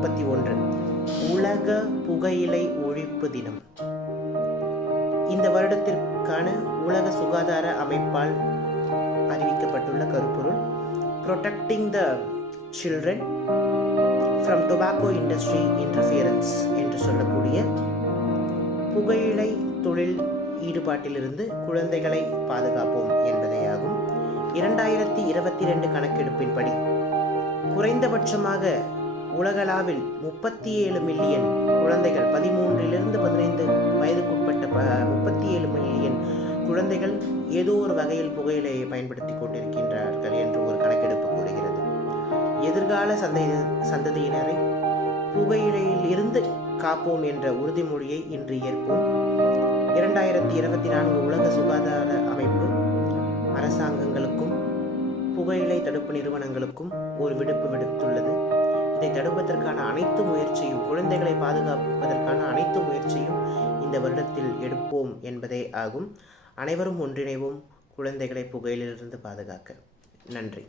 31 உலக புகையிலை ஒழிப்பு தினம். இந்த வருடத்திற்கான உலக சுகாதார அமைப்பால் அறிவிக்கப்பட்டுள்ள கருப்பொருள் protecting the children from tobacco industry interference என்று சொல்லக்கூடிய புகையிலை தொழில் ஈடுபாட்டிலிருந்து குழந்தைகளை பாதுகாப்போம் என்பதேயாகும். 2022 கணக்கெடுப்பின்படி குறைந்தபட்சமாக உலகளவில் 37 மில்லியன் குழந்தைகள் 13 15 வயதுக்குட்பட்ட 37 மில்லியன் குழந்தைகள் ஏதோ ஒரு வகையில் புகையிலையை பயன்படுத்தி கொண்டிருக்கின்றார்கள் என்று ஒரு கணக்கெடுப்பு கூறுகிறது. எதிர்கால சந்ததியினரை புகையிலையில் இருந்து காப்போம் என்ற உறுதிமொழியை இன்று ஏற்போம். 2024 உலக சுகாதார அமைப்பு அரசாங்கங்களுக்கும் புகையிலை தடுப்பு நிறுவனங்களுக்கும் ஒரு விடுப்பு விடுத்துள்ளது. இதை தடுப்பதற்கான அனைத்து முயற்சியும், குழந்தைகளை பாதுகாப்பதற்கான அனைத்து முயற்சியும் இந்த வருடத்தில் எடுப்போம் என்பதே ஆகும். அனைவரும் ஒன்றிணைவோம் குழந்தைகளை புகையிலிருந்து பாதுகாக்க. நன்றி.